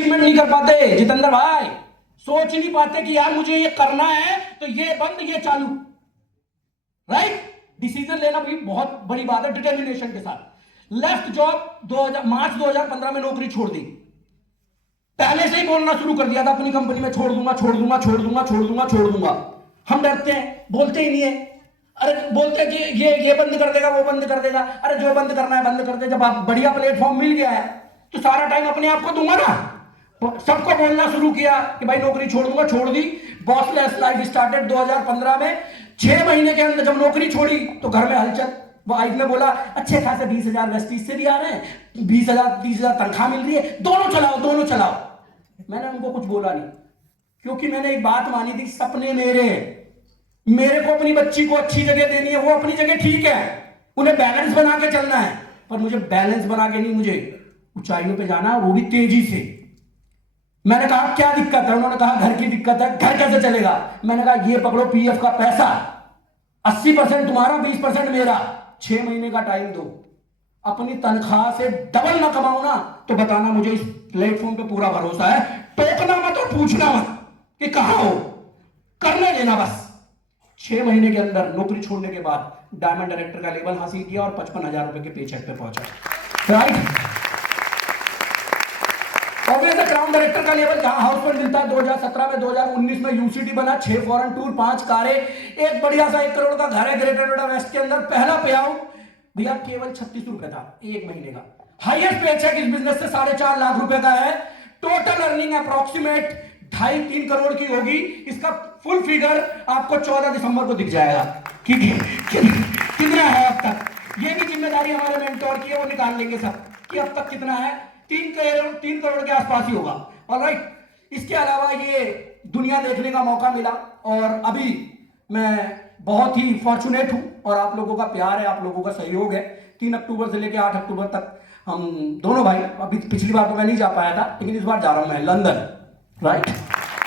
Achievement नहीं कर पाते जितेंद्र भाई, सोच नहीं पाते कि यार मुझे ये करना है तो ये बंद ये चालू, राइट। डिसीजन लेना भी बहुत बड़ी बात है, डिटर्मिनेशन के साथ। लेफ्ट जॉब 2000 मार्च 2015 में नौकरी छोड़ दी। पहले से ही बोलना शुरू कर दिया था अपनी कंपनी में, छोड़ दूंगा छोड़ दूंगा छोड़ दूंगा छोड़ दूंगा छोड़ दूंगा। हम डरते हैं, बोलते ही नहीं है। अरे बोलते हैं कि ये बंद कर देगा वो बंद कर देगा। अरे जो बंद करना है बंद कर दे। जब आप बढ़िया प्लेटफॉर्म मिल गया है तो सारा टाइम अपने आप को दूंगा ना। सबको बोलना शुरू किया कि भाई नौकरी छोड़ दूंगा, छोड़ दी। बॉसलेस लाइफ स्टार्टेड 2015 में। 6 महीने के अंदर जब नौकरी छोड़ी तो घर में हलचल। वाइफ ने बोला अच्छे खासे 20,000 वेस्टीज से भी आ रहे हैं, 20,000 30,000 तनख्वाह मिल रही है, दोनों चलाओ दोनों चलाओ। मैंने उनको कुछ बोला नहीं, क्योंकि मैंने एक बात मानी थी, सपने मेरे को अपनी बच्ची को अच्छी जगह देनी है। वो अपनी जगह ठीक है, उन्हें बैलेंस बना के चलना है, पर मुझे बैलेंस बना के नहीं, मुझे ऊंचाइयों पे जाना, वो भी तेजी से। मैंने कहा क्या दिक्कत है? उन्होंने कहा घर की दिक्कत है। घर कैसे चलेगा? मैंने कहा ये पकड़ो पीएफ का पैसा, 80% तुम्हारा 20% मेरा। 6 महीने का टाइम दो, अपनी तनख्वाह से डबल ना कमाओ ना तो बताना, मुझे इस प्लेटफॉर्म पे पूरा भरोसा है। टोकना मत और पूछना मत कि कहां हो, करने लेना बस। 6 महीने के अंदर नौकरी छोड़ने के बाद डायमंड डायरेक्टर का लेवल हासिल किया और 55,000 रुपए के पेचेक पे पहुंचा, राइट। ऑब्वियसली क्राउन डायरेक्टर का लेवल जहां हाउस पर मिलता है 2017 में, 2019 में यूसीडी बना, 6 फॉरेन टूर, 5 कारें, एक बढ़िया सा 1 करोड़ का घर है ग्रेटर नोएडा वेस्ट के अंदर। पहला पे आउट भैया केवल 36 रुपए था 1 महीने का। हाईएस्ट पेचेक इस बिजनेस से 4.5 लाख रुपए का है। टोटल अर्निंग अप्रोक्सीमेट 2.5-3 करोड़ की होगी। इसका फुल फिगर आपको 14 दिसंबर को दिख जाएगा कि कितना है अब तक। ये भी जिम्मेदारी हमारे मेंटोर की है, वो निकाल लेंगे सब कि अब तक कितना है। 3 करोड़ के आसपास ही होगा, ऑलराइट। इसके अलावा ये दुनिया देखने का मौका मिला और अभी मैं बहुत ही फॉर्चुनेट हूं और आप लोगों का प्यार है, आप लोगों का सहयोग है। 3 अक्टूबर से लेकर 8 अक्टूबर तक हम दोनों भाई, अभी पिछली बार तो मैं नहीं जा पाया था, लेकिन इस बार जा रहा हूं मैं लंदन, राइट,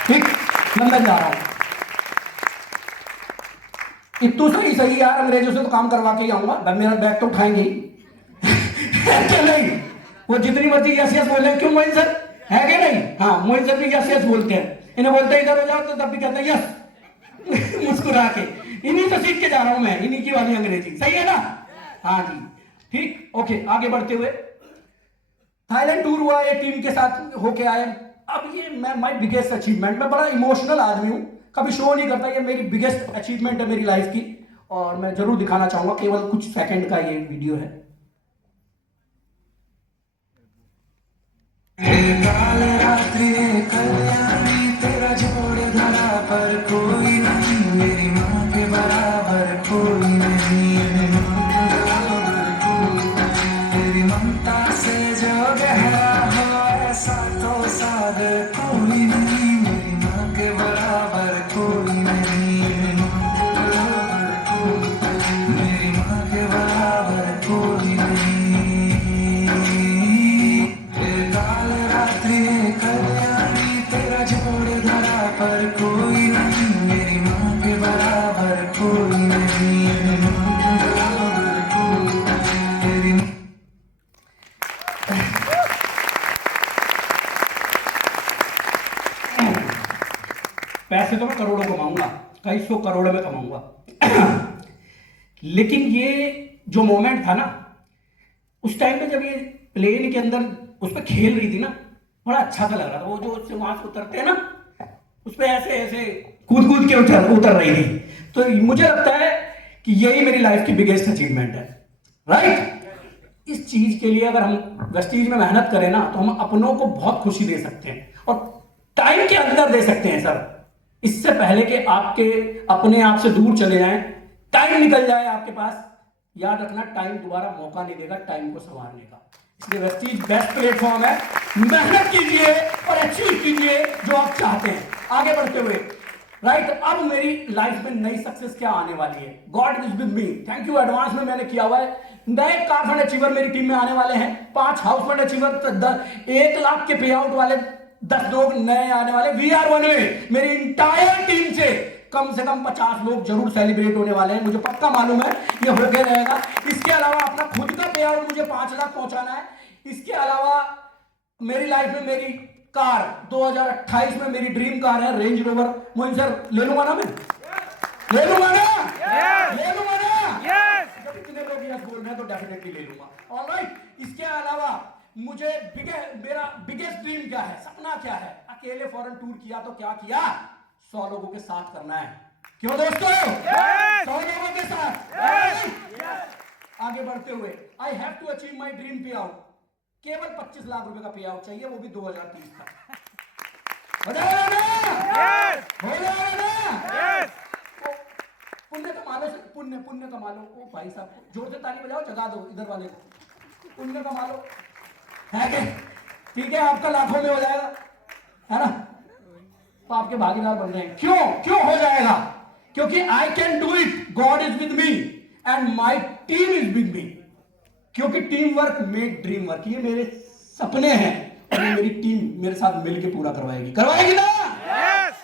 ठीक, लंदन जा रहा हूं। इतू सही यार, अंग्रेजों से तो काम करवा के ही आऊंगा, मेरा बैग तो उठाएंगे ही क्या नहीं? वो जितनी मर्जी यस यस बोले, क्यों मोइन सर है कि नहीं? हाँ, मोइन सर भी यस यस बोलते हैं। इन्हें बोलते इधर हो जाओ तो तब भी कहते हैं यस मुस्कुरा के। इन्हीं से सीख के जा रहा हूं मैं, इन्हीं की वाली अंग्रेजी, सही है ना? हाँ जी, ठीक, ओके। आगे बढ़ते हुए थाईलैंड टूर हुआ, एक टीम के साथ होके आए। अब ये मैं माय बिगेस्ट अचीवमेंट, मैं बड़ा इमोशनल आदमी हूं, कभी शो नहीं करता, ये मेरी बिगेस्ट अचीवमेंट है मेरी लाइफ की और मैं जरूर दिखाना चाहूंगा। केवल कुछ सेकंड का ये वीडियो है। काल रात्रि कल्याणी, तेरा जोड़ धरा पर कोई नहीं, मेरी माँ के बराबर कोई नहीं, तेरी ममता से जो गहरा हो ऐसा तो सागर कोई नहीं, मेरी माँ के बराबर कोई नहीं, मेरी माँ के बराबर कोई नहीं। कल्याणी, तेरा जोड़ धरा पर कोई नहीं, मेरी माँ के बराबर कोई नहीं, तेरी। पैसे तो मैं करोड़ों कमाऊंगा, कई 100 करोड़ में कमाऊंगा लेकिन ये जो मोमेंट था ना उस टाइम पे, जब ये प्लेन के अंदर उस पर खेल रही थी ना, बड़ा अच्छा सा लग रहा था। वो जो उससे वहां से उतरते हैं ना, उस पर ऐसे ऐसे कूद कूद के उतर रही थी। तो मुझे लगता है कि यही मेरी लाइफ की बिगेस्ट अचीवमेंट है, राइट। इस चीज के लिए अगर हम वेस्टीज में मेहनत करें ना तो हम अपनों को बहुत खुशी दे सकते हैं और टाइम के अंदर दे सकते हैं सर। इससे पहले कि आपके अपने आप से दूर चले जाएं, टाइम निकल जाए आपके पास, याद रखना टाइम दोबारा मौका नहीं देगा टाइम को संवारने का। इसलिए वेस्टीज बेस्ट प्लेटफॉर्म है, मेहनत कीजिए और अचीव कीजिए जो आप चाहते हैं। आगे बढ़ते हुए, राइट, अब मेरी लाइफ में नई सक्सेस क्या आने वाली है, God is with me, thank you advance में मैंने किया हुआ है। नए कार फंड अचीवर मेरी टीम में आने वाले हैं, 5 हाउस फंड अचीवर, 1 लाख के पे आउट वाले 10 लोग नए आने वाले। VR1 में मेरी इंटायर टीम से कम 50 लोग जरूर सेलिब्रेट होने वाले हैं, मुझे पक्का मालूम है ये होके रहेगा। इसके अलावा अपना खुद का पे आउट मुझे 5 लाख पहुंचाना है। इसके अलावा मेरी लाइफ में मेरी कार 2028 में मेरी ड्रीम कार है रेंज रोवर। मोइन सर ले लूंगा ना मैं, ले लूंगा ना, ले लूंगा ना। जब इतने लोग यस बोल रहे हैं तो डेफिनेटली ले लूंगा। ऑलराइट, इसके अलावा मुझे मेरा बिगेस्ट ड्रीम क्या है, सपना क्या है? अकेले फॉरेन टूर किया तो क्या किया, 100 लोगों के साथ करना है। क्यों दोस्तों? 100 लोगों के साथ आगे बढ़ते हुए I have to achieve my dream payout. केवल 25 लाख रुपए का पे आउट चाहिए, वो भी 2030 तक। हो जाएगा ना? हो जाएगा ना? पुण्य कमा लो, पुण्य कमा लो। ओ भाई साहब जोर से ताली बजाओ, जगा दो इधर वाले को। पुण्य कमा लो, है क्या? ठीक है, आपका लाखों में हो जाएगा, है ना? तो आपके भागीदार बन रहे हैं। क्यों हो जाएगा? क्योंकि I can do it, God is with me and my team is with me. क्योंकि team work make dream work. ये मेरे सपने हैं और ये मेरी टीम मेरे साथ मिलकर पूरा करवाएगी ना?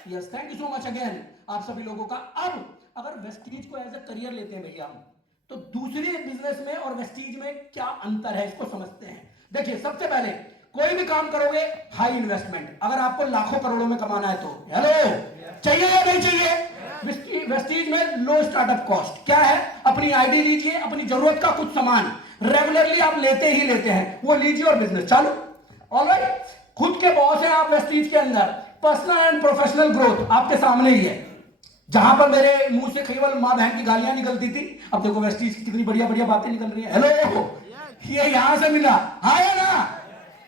Yes, thank you so much again आप सभी लोगों का। अब अगर वेस्टीज को एज ए करियर लेते हैं भैया हम, तो दूसरे बिजनेस में और वेस्टीज में क्या अंतर है इसको समझते हैं। देखिए, सबसे पहले कोई भी काम करोगे हाई इन्वेस्टमेंट। अगर आपको लाखों करोड़ों में कमाना है तो हेलो, चाहिए या नहीं चाहिए? वेस्टीज में लो स्टार्टअप कॉस्ट। क्या है? अपनी आईडी लीजिए, अपनी जरूरत का कुछ सामान रेगुलरली आप लेते ही लेते हैं, वो लीजिए और बिजनेस चालू। ऑलराइट, खुद के बॉस हैं आप वेस्टीज के अंदर। पर्सनल एंड प्रोफेशनल ग्रोथ आपके सामने ही है। जहां पर मेरे मुंह से केवल मां बहन की गालियां निकलती थी, अब देखो वेस्टीज की कितनी बढ़िया बढ़िया बातें निकल रही है। हेलो, ये यहां से मिला, हाँ या ना?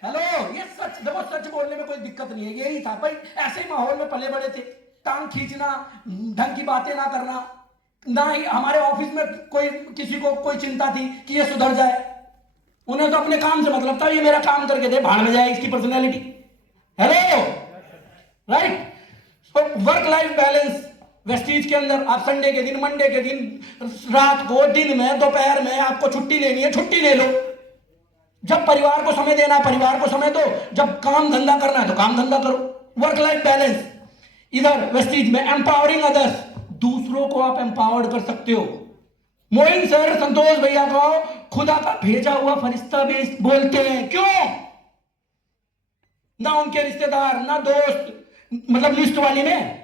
हेलो, ये सच, देखो सच बोलने में कोई दिक्कत नहीं है। यही था भाई, ऐसे माहौल में पले बड़े थे। टांग खींचना, ढंग की बातें ना करना, ना ही हमारे ऑफिस में कोई किसी को कोई चिंता थी कि ये सुधर जाए। उन्हें तो अपने काम से मतलब था, ये मेरा काम करके दे, भाड़ में जाए इसकी personality. Hello, right. Work life balance Vestige के अंदर, आप संडे के दिन, मंडे के दिन, रात को, दिन में, दोपहर में आपको छुट्टी लेनी है, छुट्टी ले लो। जब परिवार को समय देना है परिवार को समय दो, जब काम धंधा करना है तो काम धंधा करो। Work life balance. इधर वेस्टीज में एम्पावरिंग अदर्स, दूसरों को आप एम्पावर्ड कर सकते हो। मोइन सर संतोष भैया को खुदा का भेजा हुआ फरिश्ता भी बोलते हैं। क्यों? ना उनके रिश्तेदार, ना दोस्त, मतलब लिस्ट वाली में।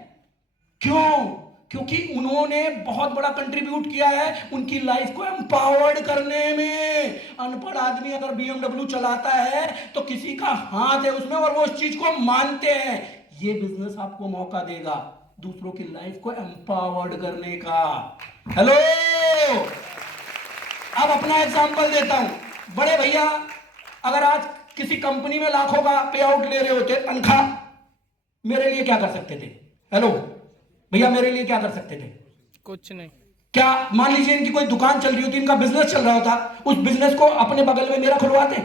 क्यों? क्योंकि उन्होंने बहुत बड़ा कंट्रीब्यूट किया है उनकी लाइफ को एम्पावर्ड करने में। अनपढ़ आदमी अगर बीएमडब्ल्यू चलाता है तो किसी का हाथ है उसमें और वो उस चीज को मानते हैं। ये बिजनेस आपको मौका देगा दूसरों की लाइफ को एम्पावर्ड करने का। हेलो, अब अपना एग्जांपल देता हूं। बड़े भैया अगर आज किसी कंपनी में लाखों का पे आउट ले रहे होते तनख्वाह, मेरे लिए क्या कर सकते थे? हेलो भैया, मेरे लिए क्या कर सकते थे? कुछ नहीं। क्या मान लीजिए इनकी कोई दुकान चल रही होती, इनका बिजनेस चल रहा होता, उस बिजनेस को अपने बगल में मेरा खुलवाते?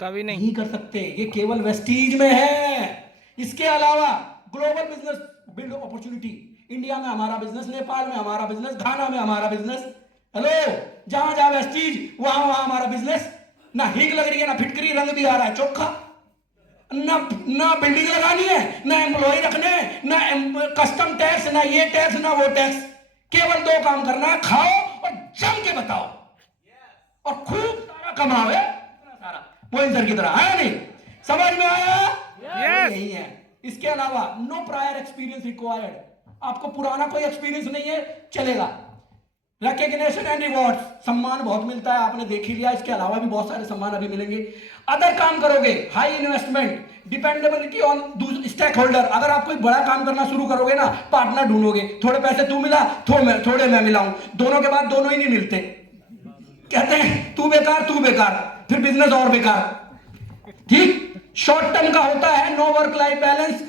कभी नहीं कर सकते। ये केवल वेस्टीज में है। इसके अलावा global business build opportunity. India में हमारा बिजनेस, नेपाल में हमारा बिजनेस, घाना में हमारा बिजनेस। हेलो, जहां जहां वेस्टीज वहां वहां हमारा बिजनेस। ना हीक लग रही है, ना फिटकरी, रंग भी आ रहा है चोखा। ना बिल्डिंग लगानी है, ना एम्प्लॉय रखने, ना कस्टम टैक्स, ना ये टैक्स, ना वो टैक्स। केवल 2 काम करना है, खाओ और जम के बताओ और खूब सारा कमाओ। है सारा मोइन सर की तरह, है नहीं? समझ में आया? यही है। इसके अलावा नो प्रायर एक्सपीरियंस रिक्वायर्ड। आपको पुराना कोई एक्सपीरियंस नहीं है, चलेगा। रिकॉग्निशन एंड रिवॉर्ड, सम्मान बहुत मिलता है, आपने देख ही लिया। इसके अलावा भी बहुत सारे सम्मान अभी मिलेंगे। अदर काम करोगे, high investment, dependability on stakeholder. अगर आप कोई बड़ा काम करना शुरू करोगे ना, पार्टनर ढूंढोगे। थोड़े पैसे तू मिला, थोड़े मैं मिलाऊं, दोनों के बाद दोनों ही नहीं मिलते। कहते हैं तू बेकार, फिर बिजनेस और बेकार। ठीक, शॉर्ट टर्म का होता है, नो वर्क लाइफ बैलेंस।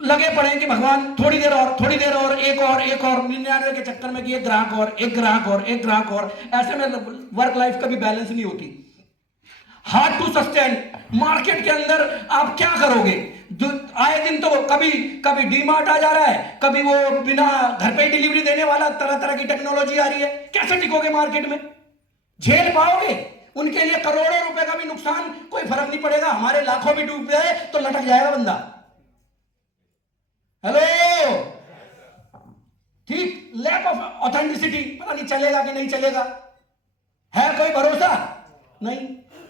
लगे पड़े कि भगवान थोड़ी देर और, एक और 99 के चक्कर में कि एक ग्राहक और, ऐसे में वर्क लाइफ का भी बैलेंस नहीं होती। Hard to sustain. मार्केट के अंदर आप क्या करोगे? आए दिन तो कभी डीमार्ट आ जा रहा है, कभी वो बिना घर पे डिलीवरी देने वाला, तरह तरह की टेक्नोलॉजी आ रही है। कैसे टिकोगे मार्केट में? झेल पाओगे? उनके लिए करोड़ों रुपए का भी नुकसान कोई फर्क नहीं पड़ेगा। हमारे लाखों भी डूब जाए तो लटक जाएगा बंदा। हेलो, ठीक। लैक ऑफ ऑथेंटिसिटी, पता नहीं चलेगा कि नहीं चलेगा, है कोई भरोसा नहीं।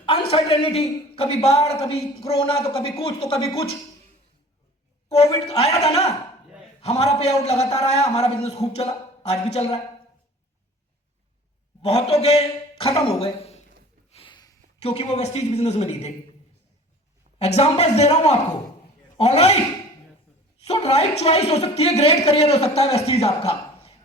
अनसर्टेनिटी, कभी बाढ़, कभी कोरोना, तो कभी कुछ, तो कभी कुछ। कोविड आया था ना, हमारा पे आउट लगातार आया, हमारा बिजनेस खूब चला, आज भी चल रहा है। बहुतों के खत्म हो गए क्योंकि वो वेस्टीज बिजनेस में नहीं थे। एग्जांपल्स दे रहा हूं आपको। ऑलराइट, सो राइट चॉइस हो सकती है, ग्रेट करियर हो सकता है वेस्टीज आपका।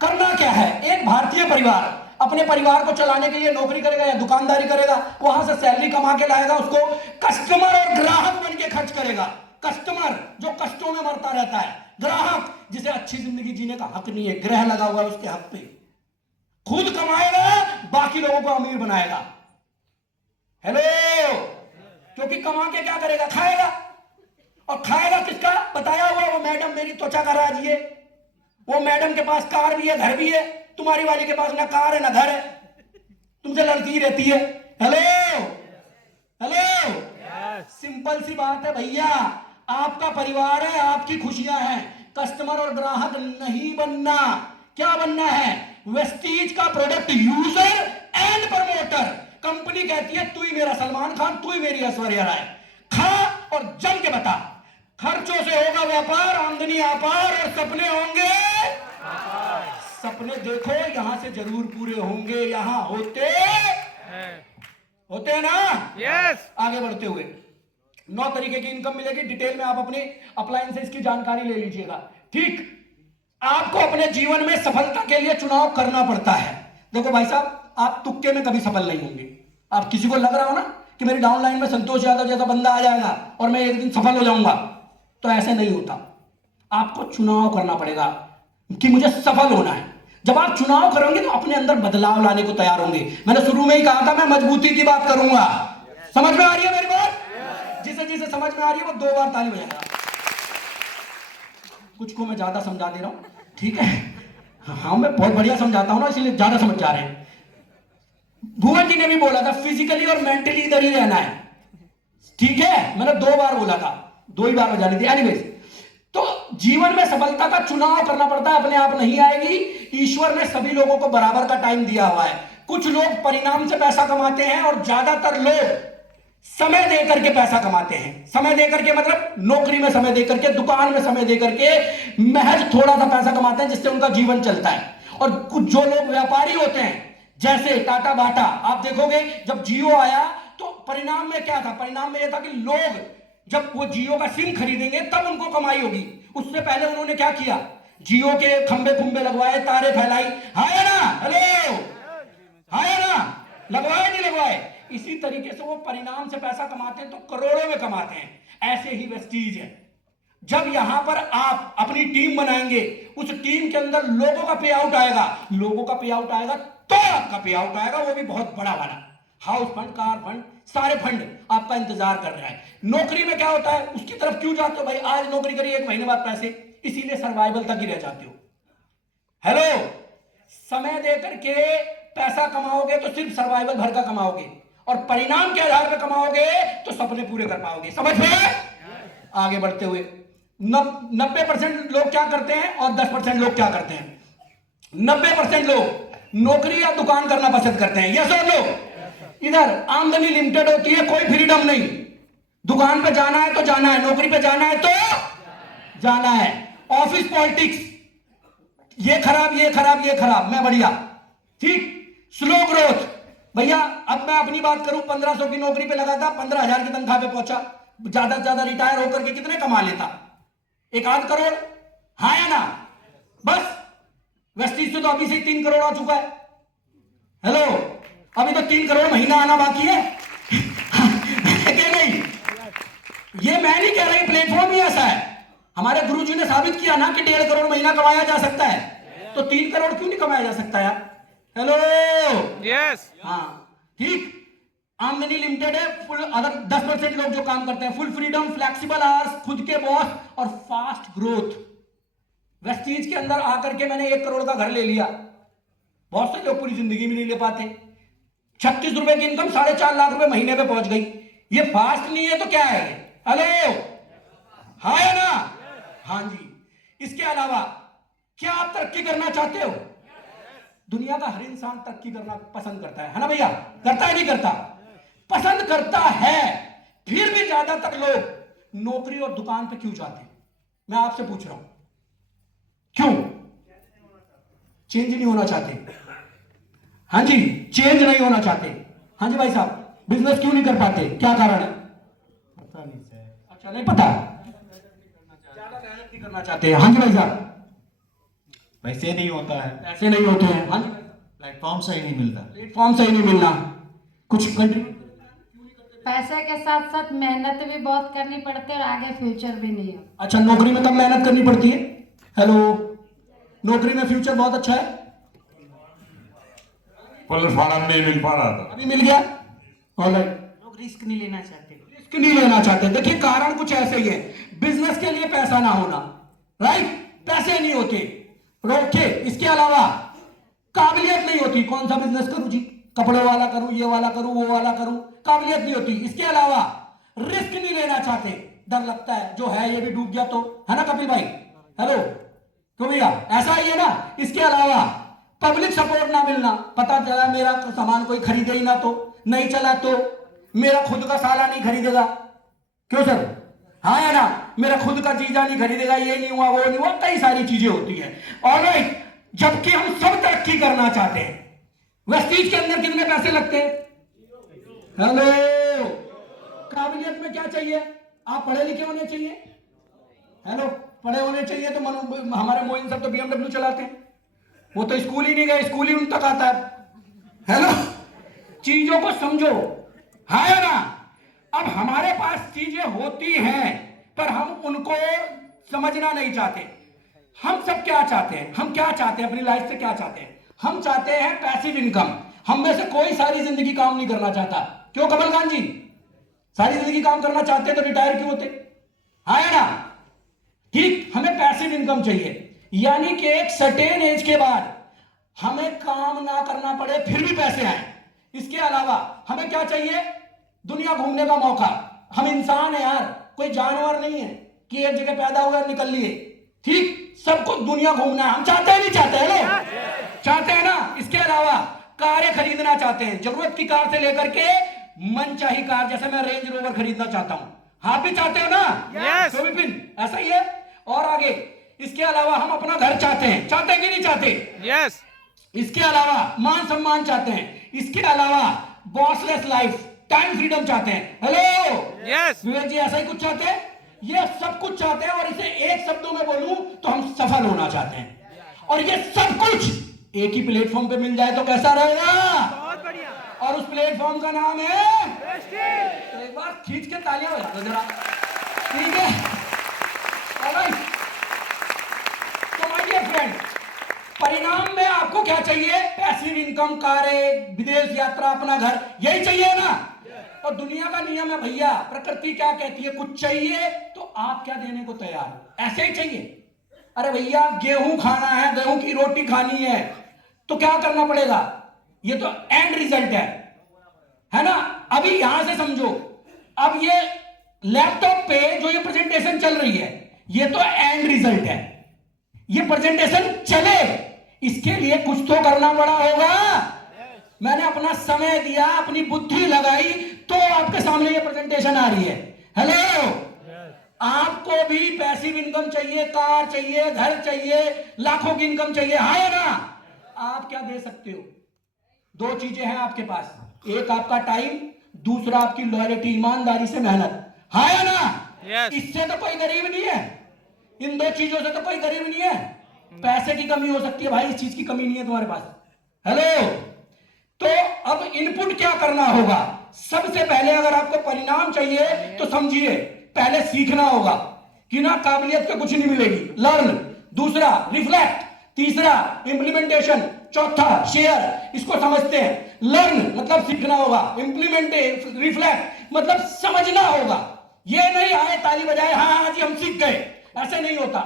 करना क्या है, एक भारतीय परिवार अपने परिवार को चलाने के लिए नौकरी करेगा या दुकानदारी करेगा, वहां से सैलरी कमा के लाएगा, उसको कस्टमर और ग्राहक बन के खर्च करेगा। कस्टमर जो कष्टों में मरता रहता है, ग्राहक जिसे अच्छी जिंदगी जीने का हक नहीं है, ग्रह लगा हुआ है उसके हक पे, खुद कमाएगा, बाकी लोगों को अमीर बनाएगा। हेलो, क्योंकि कमा के क्या करेगा, खाएगा। और खाएगा किसका, बताया हुआ, वो मैडम मेरी त्वचा का राज ये, वो मैडम के पास कार भी है, घर भी है, तुम्हारी वाली के पास ना कार है ना घर है, तुमसे लड़ती रहती है। हेलो हेलो, सिंपल सी बात है भैया, आपका परिवार है, आपकी खुशियां हैं, कस्टमर और ग्राहक नहीं बनना। क्या बनना है, वेस्टीज का product user and promoter. Company कहती है तू ही मेरा सलमान खान, तू ही मेरी ऐश्वर्या राय, खा और जम के बता। खर्चों से होगा व्यापार, आमदनी अपार और सपने होंगे। सपने देखो यहां से जरूर पूरे होंगे, यहां होते हैं ना। यस। आगे बढ़ते हुए 9 तरीके की इनकम मिलेगी, डिटेल में आप अपने अप्लायंसेस की जानकारी ले लीजिएगा। ठीक, आपको अपने जीवन में सफलता के लिए चुनाव करना पड़ता है। देखो भाई साहब, आप तुक्के में कभी सफल नहीं होंगे। आप किसी को लग रहा हो ना कि मेरी डाउनलाइन में संतोष यादव जैसा बंदा आ जाएगा और मैं एक दिन सफल हो जाऊंगा, तो ऐसे नहीं होता। आपको चुनाव करना पड़ेगा कि मुझे सफल होना है। जब आप चुनाव करोगे तो अपने अंदर बदलाव लाने को तैयार होंगे। मैंने शुरू में ही कहा था मैं मजबूती की बात करूंगा। समझ में आ रही है मेरी बात? जिसे जिसे समझ में आ रही है वो 2 बार ताली बजाएगा। कुछ को मैं ज्यादा समझा दे रहा हूं, ठीक है? हाँ, मैं बहुत बढ़िया समझाता हूं ना, इसलिए ज्यादा समझ जा रहे हैं। भुवन जी ने भी बोला था फिजिकली और मेंटली इधर ही रहना है, ठीक है? मैंने 2 बार बोला था, 2 ही बार बजा ली थी। एनीवेज, तो जीवन में सफलता का चुनाव करना पड़ता है, अपने आप नहीं आएगी। ईश्वर ने सभी लोगों को बराबर का टाइम दिया हुआ है। कुछ लोग परिणाम से पैसा कमाते हैं और ज्यादातर लोग समय देकर के पैसा कमाते हैं। समय देकर के मतलब नौकरी में समय देकर के, दुकान में समय देकर के महज थोड़ा सा पैसा कमाते हैं जिससे उनका जीवन चलता है। और कुछ जो लोग व्यापारी होते हैं, जैसे टाटा बाटा, आप देखोगे जब जियो आया तो परिणाम में क्या था, परिणाम में यह था कि लोग जब वो जियो का सिम खरीदेंगे तब उनको कमाई होगी। उससे पहले उन्होंने क्या किया, जियो के खंबे खुंबे लगवाए, तारे फैलाई, हाय ना, हेलो, हाय ना, लगवाए नहीं लगवाए। इसी तरीके से वो परिणाम से पैसा कमाते हैं तो करोड़ों में कमाते हैं। ऐसे ही वेस्टीज है। जब यहां पर आप अपनी टीम बनाएंगे, उस टीम के अंदर लोगों का पे आउट आएगा, लोगों का पे आउट आएगा तो आपका पे आउट आएगा, वो भी बहुत बड़ा वाला। हाउस फंड, कार फंड, सारे फंड आपका इंतजार कर रहा है। नौकरी में क्या होता है, उसकी तरफ क्यों जाते हो भाई? आज नौकरी करी, 1 महीने बाद पैसे, इसीलिए सर्वाइवल तक ही रह जाते हो। हेलो, समय दे करके पैसा कमाओगे तो सिर्फ सर्वाइवल भर का कमाओगे, और परिणाम के आधार पर कमाओगे तो सपने पूरे कर पाओगे। समझ में? आगे बढ़ते हुए 90% लोग क्या करते हैं और 10% लोग क्या करते हैं? 90% लोग नौकरी या दुकान करना पसंद करते हैं। यस और नो? इधर आमदनी लिमिटेड होती है, कोई फ्रीडम नहीं। दुकान पे जाना है तो जाना है, नौकरी पे जाना है तो जाना है। ऑफिस पॉलिटिक्स, ये खराब, ये खराब, ये खराब, मैं बढ़िया, ठीक। स्लो ग्रोथ, भैया अब मैं अपनी बात करूं, 1500 की नौकरी पे लगा था, 15,000 की तनख्वाह पे पहुंचा। ज्यादा से ज्यादा रिटायर होकर के कितने कमा लेता? 1 आध करोड़, हाँ या ना? बस वेस्टीज से तो अभी से 3 करोड़ आ चुका है। हेलो, अभी तो 3 करोड़ महीना आना बाकी है कि नहीं? ये मैं नहीं कह रही, प्लेटफॉर्म ही ऐसा है। हमारे गुरुजी ने साबित किया ना कि 1.5 करोड़ महीना कमाया जा सकता है, तो 3 करोड़ क्यों नहीं कमाया जा सकता यार? Hello, yes. हाँ, ठीक। आमदनी लिमिटेड है, फुल, अगर 10% लोग जो काम करते हैं, फुल फ्रीडम, फ्लेक्सिबल आवर्स, खुद के बॉस और फास्ट ग्रोथ। वेस्टीज के अंदर आकर के मैंने 1 करोड़ का घर ले लिया। बहुत से लोग पूरी जिंदगी में नहीं ले पाते। 36 रुपए की इनकम 4.5 लाख रुपए महीने पे पहुंच गई। ये फास्ट नहीं है तो क्या है? हेलो, हाँ या ना? हाँ जी। इसके अलावा क्या आप तरक्की करना चाहते हो? दुनिया का हर इंसान तरक्की करना पसंद करता है ना भैया? करता है नहीं करता? पसंद करता है, फिर भी ज्यादातर लोग नौकरी और दुकान पे क्यों जाते हैं? मैं आपसे पूछ रहा हूं, क्यों चेंज नहीं होना चाहते? हाँ जी, चेंज नहीं होना चाहते। हाँ जी भाई साहब, बिजनेस क्यों नहीं कर पाते, क्या कारण है? पता नहीं सर। अच्छा, नहीं पता, ज्यादा मेहनत नहीं करना चाहते। हाँ जी भाई साहब, वैसे नहीं होता है, ऐसे नहीं होते हैं। हाँ जी, प्लेटफॉर्म सही नहीं मिलता। प्लेटफॉर्म सही नहीं मिलना, कुछ कंट्रीब्यूट। पैसे के साथ साथ मेहनत भी बहुत करनी पड़ती है और आगे फ्यूचर भी नहीं है। अच्छा, नौकरी में तब मेहनत करनी पड़ती है। हेलो, नौकरी में फ्यूचर बहुत अच्छा है। प्लेटफॉर्म नहीं मिल पा रहा था। अभी मिल गया, ऑलराइट। लोग रिस्क नहीं लेना चाहते। रिस्क नहीं लेना चाहते। देखिए, कारण कुछ ऐसे ही है। बिजनेस के लिए पैसा ना होना, राइट, पैसे नहीं होते, ओके। इसके अलावा काबिलियत नहीं होती, कौन सा बिजनेस करूं जी, कपड़े वाला करूं, ये वाला करूं, वो वाला करूं, काबिलियत नहीं होती। इसके अलावा रिस्क नहीं लेना चाहते, डर लगता है जो है ये भी डूब गया तो, है ना कपिल भाई? हेलो, क्यों भैया, ऐसा ही है ना। इसके अलावा पब्लिक सपोर्ट ना मिलना, पता चला मेरा सामान कोई खरीदे ही ना तो, नहीं चला तो मेरा खुद का साला नहीं खरीदेगा, क्यों सर? हाँ है ना, मेरा खुद का चीजा नहीं खरीदेगा, ये नहीं हुआ, वो नहीं हुआ, कई सारी चीजें होती है। ऑलराइट, जबकि हम सब तरक्की करना चाहते हैं। वेस्टीज के अंदर कितने पैसे लगते हैं? हेलो, काबिलियत में क्या चाहिए? आप पढ़े लिखे होने चाहिए। हेलो, पढ़े होने चाहिए तो हमारे मोइन साहब तो BMW चलाते हैं, वो तो स्कूल ही नहीं गए, स्कूल ही उन तक आता है। हेलो, चीजों को समझो, है ना। अब हमारे पास चीजें होती हैं पर हम उनको समझना नहीं चाहते। हम सब क्या चाहते हैं? हम क्या चाहते हैं अपनी लाइफ से? क्या चाहते हैं? हम चाहते हैं पैसिव इनकम। हम में से कोई सारी जिंदगी काम नहीं करना चाहता, क्यों कमल खान जी? सारी जिंदगी काम करना चाहते तो रिटायर क्यों होते? हाँ है ना, ठीक। हमें पैसिव इनकम चाहिए, यानी कि एक सर्टेन एज के बाद हमें काम ना करना पड़े फिर भी पैसे आए। इसके अलावा हमें क्या चाहिए? दुनिया घूमने का मौका। हम इंसान है यार, कोई जानवर नहीं है कि एक जगह पैदा हुआ निकल लिए, ठीक। सबको दुनिया घूमना है, हम चाहते हैं नहीं चाहते हैं? लोग चाहते हैं ना। इसके अलावा कारें खरीदना चाहते हैं, जरूरत की कार से लेकर के मनचाही कार, जैसे मैं रेंज रोवर खरीदना चाहता हूं। आप भी चाहते हो ना? Yes. तो विपिन, ऐसा ही है। और आगे, इसके अलावा हम अपना घर चाहते हैं, चाहते हैं कि नहीं चाहते? Yes. इसके अलावा मान सम्मान चाहते हैं। इसके अलावा बॉसलेस लाइफ, टाइम फ्रीडम चाहते हैं। Hello, Yes. विवेक जी, ऐसा ही कुछ चाहते हैं? ये सब कुछ चाहते हैं, और इसे एक शब्दों में बोलूं तो हम सफल होना चाहते हैं। और ये सब कुछ एक ही प्लेटफॉर्म पे मिल जाए तो कैसा रहेगा? बहुत बढ़िया। और उस प्लेटफॉर्म का नाम है तो एक बार खींच के तालियां बजा दो जरा, ठीक है? ऑलराइट, तो माय डियर फ्रेंड, परिणाम में आपको क्या चाहिए? पैसिव इनकम, कारें, विदेश यात्रा, अपना घर, यही चाहिए ना। और दुनिया का नियम है भैया, प्रकृति क्या कहती है, कुछ चाहिए तो आप क्या देने को तैयार हो? ऐसे ही चाहिए। अरे भैया, गेहूं खाना है, गेहूं की रोटी खानी है तो क्या करना पड़ेगा? ये तो एंड रिजल्ट है ना। अभी यहां से समझो, अब ये लैपटॉप पे जो ये प्रेजेंटेशन चल रही है, ये तो एंड रिजल्ट है। ये प्रेजेंटेशन चले, इसके लिए कुछ तो करना पड़ा होगा। मैंने अपना समय दिया, अपनी बुद्धि लगाई, तो आपके सामने ये प्रेजेंटेशन आ रही है। हेलो, आपको भी पैसिव इनकम चाहिए, कार चाहिए, घर चाहिए, लाखों की इनकम चाहिए, है ना। आप क्या दे सकते हो? दो चीजें हैं आपके पास, एक आपका टाइम, दूसरा आपकी लॉयल्टी, ईमानदारी से मेहनत, है ना। Yes. इससे तो कोई गरीब नहीं है, इन दो चीजों से तो कोई गरीब नहीं है। पैसे की कमी हो सकती है भाई, इस चीज की कमी नहीं है तुम्हारे पास। हेलो, तो अब इनपुट क्या करना होगा? सबसे पहले अगर आपको परिणाम चाहिए तो समझिए, पहले सीखना होगा कि ना काबिलियत पे कुछ नहीं मिलेगी, लर्न। दूसरा रिफ्लेक्ट, तीसरा इंप्लीमेंटेशन, चौथा शेयर। इसको समझते हैं। लर्न मतलब सीखना होगा, इंप्लीमेंट, रिफ्लेक्ट मतलब समझना होगा। ये नहीं आए ताली बजाए हाँ हाँ जी हम सीख गए, ऐसे नहीं होता।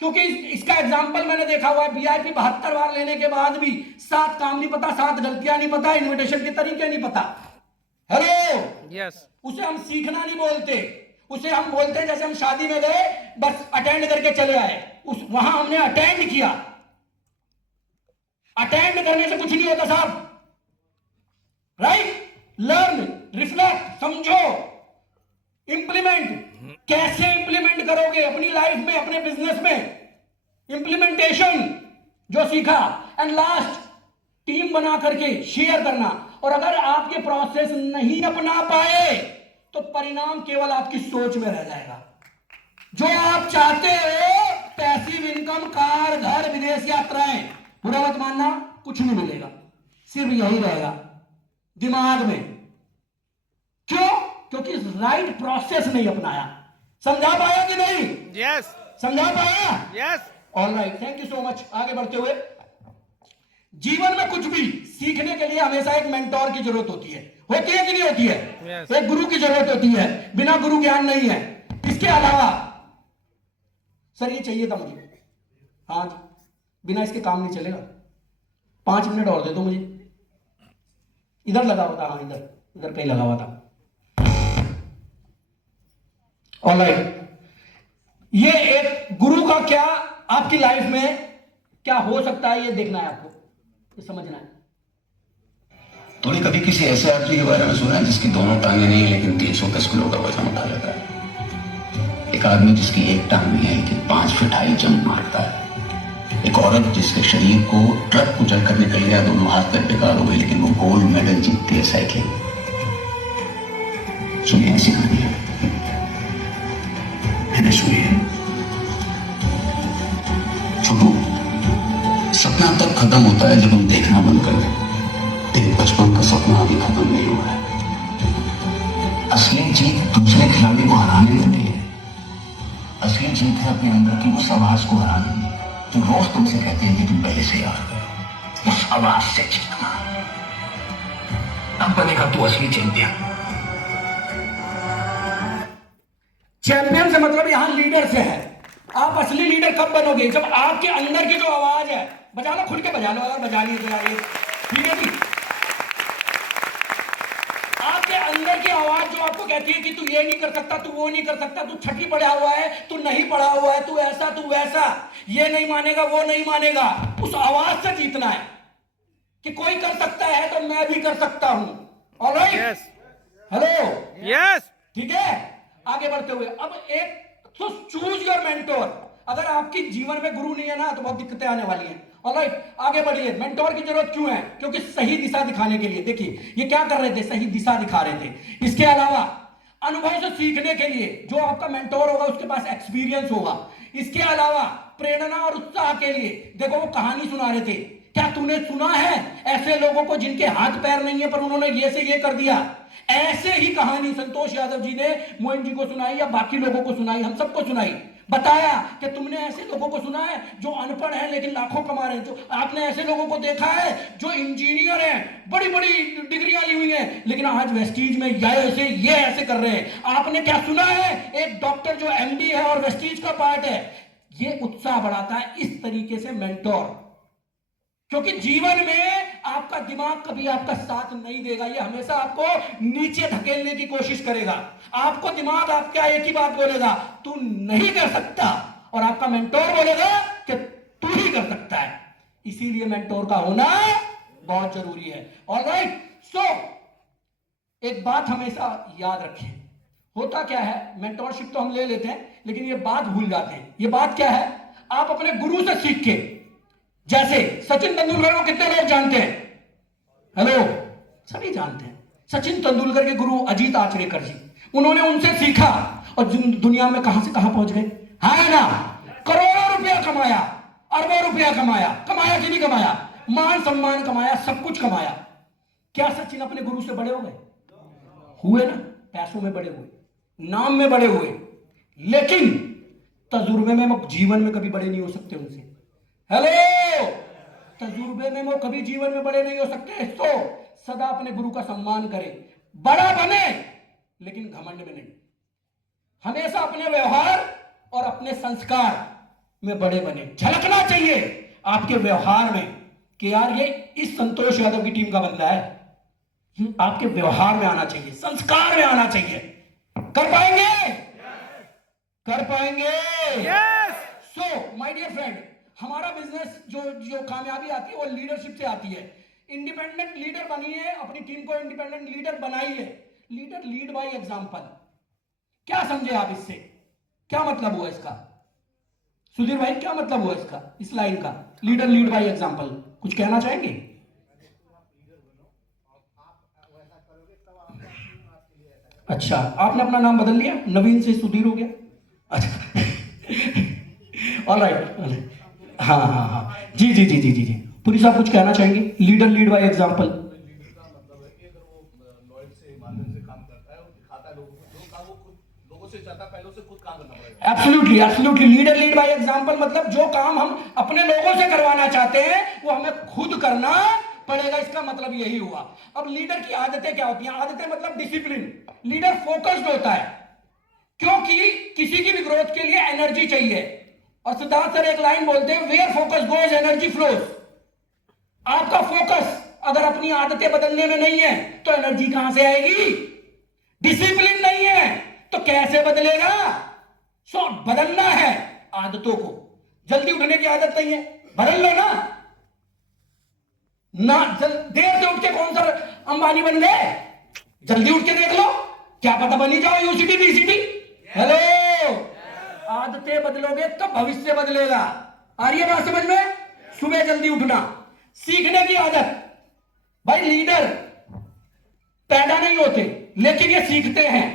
क्योंकि इसका एग्जाम्पल मैंने देखा हुआ है, VIP 72 बार लेने के बाद भी 7 काम नहीं पता, 7 गलतियां नहीं पता, इन्विटेशन के तरीके नहीं पता। Hello, Yes. उसे हम सीखना नहीं बोलते, उसे हम बोलते हैं जैसे हम शादी में गए, बस अटेंड करके चले आए। वहां हमने अटेंड किया। अटेंड करने से कुछ नहीं होता साहब, राइट। लर्न, रिफ्लेक्ट बात समझो, इंप्लीमेंट कैसे इंप्लीमेंट करोगे अपनी लाइफ में, अपने बिजनेस में, इंप्लीमेंटेशन जो सीखा, एंड लास्ट टीम बना करके शेयर करना। और अगर आप ये प्रोसेस नहीं अपना पाए तो परिणाम केवल आपकी सोच में रह जाएगा। जो आप चाहते हो, पैसिव इनकम, कार, घर, विदेश यात्राएं, बुरा मत मानना, कुछ नहीं मिलेगा, सिर्फ यही रहेगा दिमाग में। क्यों? क्योंकि राइट प्रोसेस नहीं अपनाया। समझा पाया कि नहीं? Yes. समझा पाया? Yes. Alright, thank you so much. आगे बढ़ते हुए, जीवन में कुछ भी सीखने के लिए हमेशा एक मेंटोर की जरूरत होती है कि नहीं होती है? Yes. एक गुरु की जरूरत होती है, बिना गुरु ज्ञान नहीं है। इसके अलावा सर ये चाहिए था मुझे, हाँ जी, बिना इसके काम नहीं चलेगा, 5 मिनट और दे दो मुझे। इधर लगा हुआ था, हाँ इधर कहीं लगा हुआ था। ऑलराइट, ये एक गुरु का क्या आपकी लाइफ में क्या हो सकता है, ये देखना है आपको, ये समझना है। तूने कभी किसी ऐसे आदमी के बारे में सुना है जिसकी दोनों टांगें नहीं लेकिन 310 किलो का वजन उठा लेता है? एक आदमी जिसकी एक टांग नहीं है लेकिन 5 फीट हाई जंप मारता है। एक औरत जिसके शरीर को ट्रक कुचल कर निकल गया, दोनों हाथ पैर बेकार हो गए, लेकिन वो गोल्ड मेडल जीतती है साइकिलिंग। सुनिए ऐसी कहानी है, मैंने सुनी है। छोटू, सपना तब खत्म होता है जब हम देखना बंद कर दें, लेकिन बचपन का सपना अभी खत्म नहीं हुआ है। असली जीत दूसरे खिलाड़ी को हराने में नहीं है, असली जीत है अपने अंदर की उस आवाज को हराने में जो रोज तुमसे कहती है कि तुम पहले से यार करो। उस आवाज से जीतना, अब बनेगा तू असली चैंपियन। चैंपियन से मतलब यहां लीडर से है। आप असली लीडर कब बनोगे? जब आपके अंदर की जो आवाज है, बजाना खुल के बजा लो, अगर बजा लिए तो यार, ठीक है जी। आपके अंदर की आवाज जो आपको कहती है कि तू ये नहीं कर सकता, तू वो नहीं कर सकता, तू छठी पढ़ा हुआ है, तू नहीं पढ़ा हुआ है, तू ऐसा तू वैसा, ये नहीं मानेगा वो नहीं मानेगा, उस आवाज से जीतना है कि कोई कर सकता है तो मैं भी कर सकता हूं। Alright, Yes. Hello, Yes. ठीक है। आगे बढ़ते हुए, अब एक तो चूज योर मेंटोर। अगर आपकी जीवन में गुरु नहीं है ना तो बहुत दिक्कतें आने वाली हैं। ऑलराइट, आगे बढ़िए। मेंटोर की जरूरत क्यों है? क्योंकि सही दिशा दिखाने के लिए। देखिए ये क्या कर रहे थे, सही दिशा दिखा रहे थे। इसके अलावा अनुभव से सीखने के लिए, जो आपका मेंटोर होगा उसके पास एक्सपीरियंस होगा। इसके अलावा प्रेरणा और उत्साह के लिए, देखो वो कहानी सुना रहे थे। क्या तूने सुना है ऐसे लोगों को जिनके हाथ पैर नहीं है पर उन्होंने ये से ये कर दिया? ऐसे ही कहानी संतोष यादव जी ने मोइन जी को सुनाई या बाकी लोगों को सुनाई, हम सबको सुनाई। बताया कि तुमने ऐसे लोगों को सुना है जो अनपढ़ हैं लेकिन लाखों कमा रहे हैं। जो आपने ऐसे लोगों को देखा है जो इंजीनियर हैं, बड़ी बड़ी डिग्रियां ली हुई हैं, लेकिन आज वेस्टीज में ये ऐसे कर रहे हैं। आपने क्या सुना है? एक डॉक्टर जो एमडी है और वेस्टीज का पार्ट है। ये उत्साह बढ़ाता है इस तरीके से मेंटोर। क्योंकि जीवन में आपका दिमाग कभी आपका साथ नहीं देगा, ये हमेशा आपको नीचे धकेलने की कोशिश करेगा। आपको दिमाग आपका एक ही बात बोलेगा, तू नहीं कर सकता, और आपका मेंटोर बोलेगा कि तू ही कर सकता है। इसीलिए मेंटोर का होना बहुत जरूरी है। ऑलराइट, सो एक बात हमेशा याद रखें। होता क्या है, मेंटोरशिप तो हम ले लेते हैं लेकिन ये बात भूल जाते हैं। ये बात क्या है? आप अपने गुरु से सीख के, जैसे सचिन तेंदुलकर को कितने लोग जानते हैं? हेलो, सभी जानते हैं। सचिन तेंदुलकर के गुरु अजीत आचरेकर जी, उन्होंने उनसे सीखा और दुनिया में कहां से कहां पहुंच गए, है ना? करोड़ों रुपया कमाया, अरबों रुपया कमाया। कमाया कि नहीं कमाया? मान सम्मान कमाया, सब कुछ कमाया। क्या सचिन अपने गुरु से बड़े हो गए? हुए ना? पैसों में बड़े हुए, नाम में बड़े हुए, लेकिन तजुर्बे में, जीवन में कभी बड़े नहीं हो सकते उनसे। हेलो, तजुर्बे में वो कभी जीवन में बड़े नहीं हो सकते। तो सदा अपने गुरु का सम्मान करें, बड़ा बने लेकिन घमंड में नहीं। हमेशा अपने व्यवहार और अपने संस्कार में बड़े बने। झलकना चाहिए आपके व्यवहार में कि यार ये इस संतोष यादव की टीम का बंदा है। आपके व्यवहार में आना चाहिए, संस्कार में आना चाहिए। कर पाएंगे? कर पाएंगे? Yes. So my dear friend, हमारा बिजनेस जो कामयाबी आती है वो लीडरशिप से आती है। इंडिपेंडेंट लीडर बनिए, अपनी टीम को इंडिपेंडेंट लीडर बनाइए, लीडर लीड बाय एग्जाम्पल, क्या समझे आप इससे? क्या मतलब हुआ इसका? सुधीर भाई क्या मतलब हुआ इसका, इस लाइन का, लीडर लीड बाय एग्जाम्पल? कुछ कहना चाहेंगे? अच्छा, आपने अपना नाम बदल लिया, नवीन से सुधीर हो गया? अच्छा ऑलराइट, हाँ हाँ हाँ, जी जी जी जी जी जी, पुरी साहब कुछ कहना चाहेंगे? Leader lead by example. Absolutely absolutely, leader lead by example मतलब जो काम हम अपने लोगों से करवाना चाहते हैं वो हमें खुद करना पड़ेगा, इसका मतलब यही हुआ। अब लीडर की आदतें क्या होती हैं? आदतें मतलब डिसिप्लिन। लीडर फोकस्ड होता है, क्योंकि किसी की भी ग्रोथ के लिए एनर्जी चाहिए, और सिद्धार्थ सर एक लाइन बोलते हैं, where focus goes energy flows. आपका फोकस अगर अपनी आदतें बदलने में नहीं है तो एनर्जी कहां से आएगी? डिसिप्लिन नहीं है तो कैसे बदलेगा? सो बदलना है आदतों को। जल्दी उठने की आदत नहीं है, बदल लो ना। देर से उठ के कौन सा अंबानी बन गए? जल्दी उठ के देख लो, क्या पता बनी जाओ यूसीटी बीसीटी। हेलो, आदतें बदलोगे तो भविष्य बदलेगा। आ रही है बात समझ में? सुबह जल्दी उठना, सीखने की आदत। भाई लीडर पैदा नहीं होते, लेकिन ये सीखते हैं,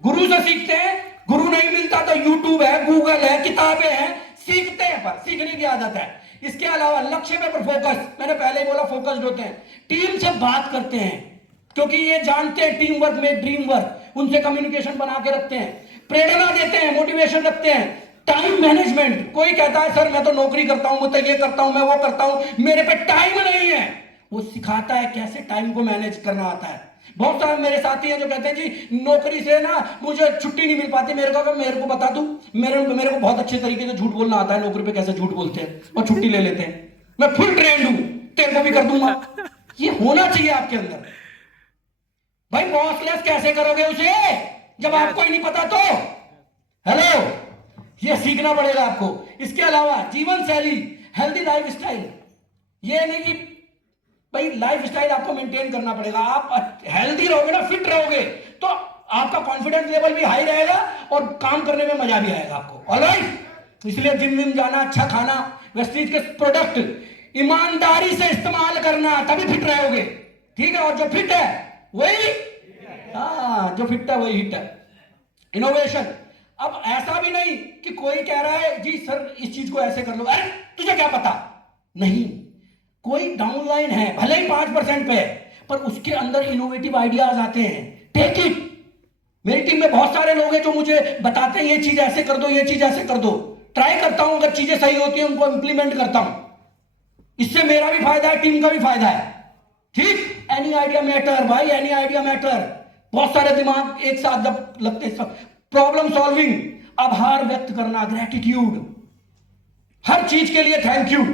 गुरु से सीखते हैं। गुरु नहीं मिलता तो यूट्यूब है, गूगल है, किताबें हैं, सीखते हैं, पर सीखने की आदत है। इसके अलावा लक्ष्य पर फोकस, मैंने पहले ही बोला फोकस्ड होते हैं। टीम से बात करते हैं, क्योंकि ये जानते हैं टीम वर्क में ड्रीम वर्क, उनसे कम्युनिकेशन बना के रखते हैं, प्रेरणा देते हैं, मोटिवेशन रखते हैं। टाइम मैनेजमेंट, कोई कहता है सर मैं तो नौकरी करता हूं, मैं तो ये करता हूं, मैं वो करता हूं, मेरे पे टाइम नहीं है, वो सिखाता है कैसे टाइम को मैनेज करना आता है। बहुत सारे मेरे साथी हैं जो कहते हैं जी नौकरी से ना मुझे छुट्टी नहीं मिल पाती, मेरे को बता दूं, मेरे को बहुत अच्छे तरीके से झूठ बोलना आता है, नौकरी पे कैसे झूठ बोलते हैं और छुट्टी ले लेते हैं, मैं फुल ट्रेंड हूं, तेरे को भी कर दूंगा। ये होना चाहिए आपके अंदर। भाई बॉसलेस कैसे करोगे उसे जब आपको ही नहीं पता? तो हेलो, ये सीखना पड़ेगा आपको। इसके अलावा जीवन शैली, हेल्दी लाइफ स्टाइल, ये नहीं कि भाई लाइफ स्टाइल आपको मेंटेन करना पड़ेगा। आप हेल्दी रहोगे ना, फिट रहोगे, तो आपका कॉन्फिडेंस लेवल भी हाई रहेगा और काम करने में मजा भी आएगा आपको। ऑलराइट, इसलिए जिम विम जाना, अच्छा खाना, वेस्टीज के प्रोडक्ट ईमानदारी से इस्तेमाल करना, तभी फिट रहोगे। ठीक है, और जो फिट है वही, हाँ जो फिट है वही हिट है। इनोवेशन, अब ऐसा भी नहीं कि कोई कह रहा है जी सर इस चीज को ऐसे कर लो, अरे तुझे क्या पता, नहीं, कोई डाउनलाइन है भले ही 5% पे है, पर उसके अंदर इनोवेटिव आइडियाज आते हैं, टेक इट। मेरी टीम में बहुत सारे लोग हैं जो मुझे बताते हैं ये चीज ऐसे कर दो, ये चीज ऐसे कर दो, ट्राई करता हूं, अगर चीजें सही होती हैं उनको इंप्लीमेंट करता हूं, इससे मेरा भी फायदा है, टीम का भी फायदा है। ठीक, एनी आइडिया मैटर भाई, एनी आइडिया मैटर। बहुत सारे दिमाग एक साथ जब लगते हैं, प्रॉब्लम सॉल्विंग, आभार व्यक्त करना, ग्रेटिट्यूड, हर चीज के लिए थैंक यू,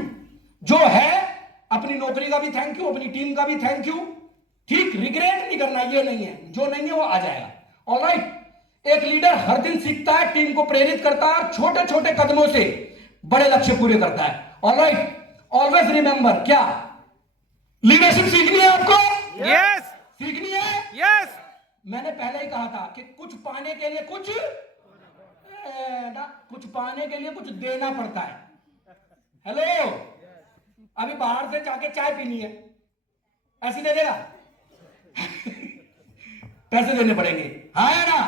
जो है अपनी नौकरी का भी थैंक यू, अपनी टीम का भी थैंक यू। ठीक, रिग्रेट नहीं करना, ये नहीं है, जो नहीं है वो आ जाएगा। ऑलराइट, एक लीडर हर दिन सीखता है, टीम को प्रेरित करता है और छोटे छोटे कदमों से बड़े लक्ष्य पूरे करता है। ऑलराइट, ऑलवेज रिमेंबर, क्या लीडरशिप सीखनी है आपको? Yes. सीखनी है। Yes. मैंने पहले ही कहा था कि कुछ पाने के लिए कुछ पाने के लिए कुछ देना पड़ता है। हेलो, अभी बाहर से जाके चाय पीनी है, ऐसे दे देगा? पैसे देने पड़ेंगे, हाँ है ना?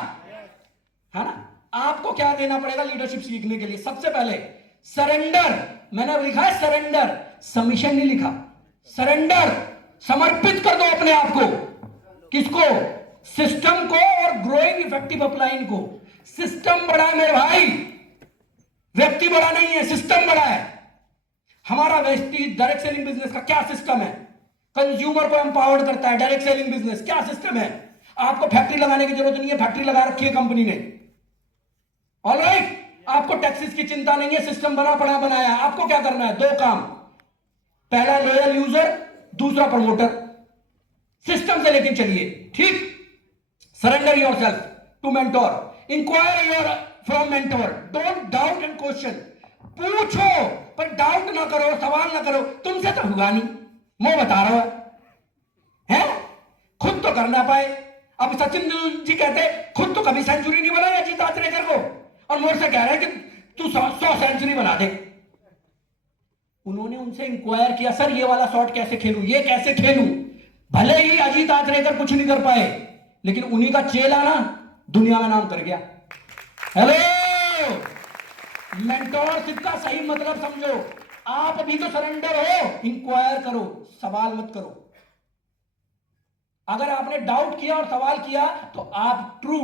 है ना? आपको क्या देना पड़ेगा लीडरशिप सीखने के लिए? सबसे पहले सरेंडर, मैंने लिखा है सरेंडर, सबमिशन नहीं लिखा, सरेंडर, समर्पित कर दो अपने आप को। किसको? सिस्टम को और ग्रोइंग इफेक्टिव अपलाइन को। सिस्टम बड़ा है मेरे भाई, व्यक्ति बड़ा नहीं है, सिस्टम बड़ा है। हमारा वेस्टीज डायरेक्ट सेलिंग बिजनेस का क्या सिस्टम है? कंज्यूमर को एम्पावर्ड करता है। डायरेक्ट सेलिंग बिजनेस क्या सिस्टम है? आपको फैक्ट्री लगाने की जरूरत नहीं है, फैक्ट्री लगा रखी है कंपनी ने। ऑलराइट, आपको टैक्सेस की चिंता नहीं है, सिस्टम बना पड़ा बनाया। आपको क्या करना है? 2 काम, पहला लॉयल यूजर, दूसरा प्रमोटर। सिस्टम से लेकिन चलिए, ठीक। Surrender yourself to mentor, inquire your from mentor, don't doubt and question. पूछो पर डाउट ना करो, सवाल ना करो, तुमसे तो हुआ नहीं, मैं बता रहा हूं है, खुद तो कर ना पाए, अब सचिन जी कहते खुद तो कभी सेंचुरी नहीं बनाई अजीत आचरेकर को, और मोर से कह रहे हैं कि तू 100 सेंचुरी बना दे। उन्होंने उनसे इंक्वायर किया, सर ये वाला शॉट कैसे खेलूं, ये कैसे खेलूं। भले ही अजीत आचरेकर कुछ नहीं कर पाए, लेकिन उन्हीं का चेला ना दुनिया में नाम कर गया। हेलो, मेंटोरशिप का सही मतलब समझो। आप अभी तो सरेंडर हो, इंक्वायर करो, सवाल मत करो। अगर आपने डाउट किया और सवाल किया तो आप ट्रू,